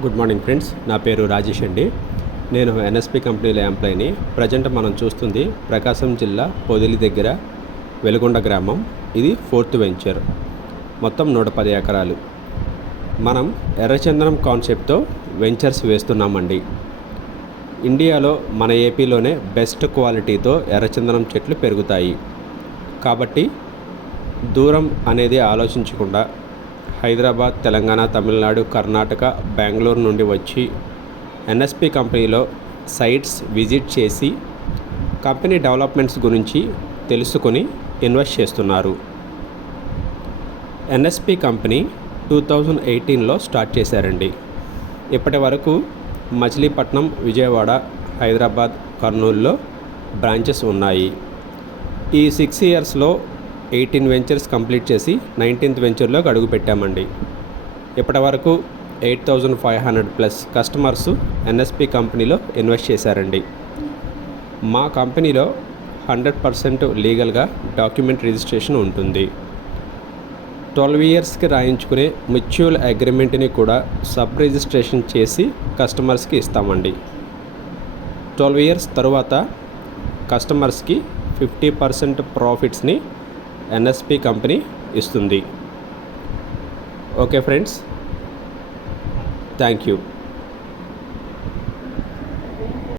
Good morning friends, నా పేరు రాజేష్ అండి. నేను ఎన్ఎస్పి కంపెనీలో ఎంప్లాయీని. ప్రజెంట్ మనం చూస్తుంది ప్రకాశం జిల్లా పొదిలి దగ్గర వెలుగొండ గ్రామం. ఇది 4th వెంచర్, మొత్తం 110 ఎకరాలు. మనం ఎర్రచందనం కాన్సెప్ట్తో వెంచర్స్ వేస్తున్నామండి. ఇండియాలో మన ఏపీలోనే బెస్ట్ క్వాలిటీతో ఎర్రచందనం చెట్లు పెరుగుతాయి. కాబట్టి దూరం అనేది ఆలోచించకుండా హైదరాబాద్, తెలంగాణ, తమిళనాడు, కర్ణాటక, బెంగళూరు నుండి వచ్చి ఎన్ఎస్పి కంపెనీలో సైట్స్ విజిట్ చేసి కంపెనీ డెవలప్మెంట్స్ గురించి తెలుసుకొని ఇన్వెస్ట్ చేస్తున్నారు. ఎన్ఎస్పి కంపెనీ 2018లో స్టార్ట్ చేశారండి. ఇప్పటి వరకు మచిలీపట్నం, విజయవాడ, హైదరాబాద్, కర్నూలులో బ్రాంచెస్ ఉన్నాయి. ఈ 6 ఇయర్స్లో 18 వెంచర్స్ కంప్లీట్ చేసి 19th వెంచర్లోకి అడుగు పెట్టామండి. ఇప్పటి వరకు 8500+ కస్టమర్స్ ఎన్ఎస్పి కంపెనీలో ఇన్వెస్ట్ చేశారండి. మా కంపెనీలో 100% లీగల్గా డాక్యుమెంట్ రిజిస్ట్రేషన్ ఉంటుంది. 12 ఇయర్స్కి రాయించుకునే మ్యూచువల్ అగ్రిమెంట్ని కూడా సబ్ రిజిస్ట్రేషన్ చేసి కస్టమర్స్కి ఇస్తామండి. 12 ఇయర్స్ తర్వాత కస్టమర్స్కి 50% ప్రాఫిట్స్ని ఎన్ఎస్పి కంపెనీ ఇస్తుంది. Okay friends, thank you.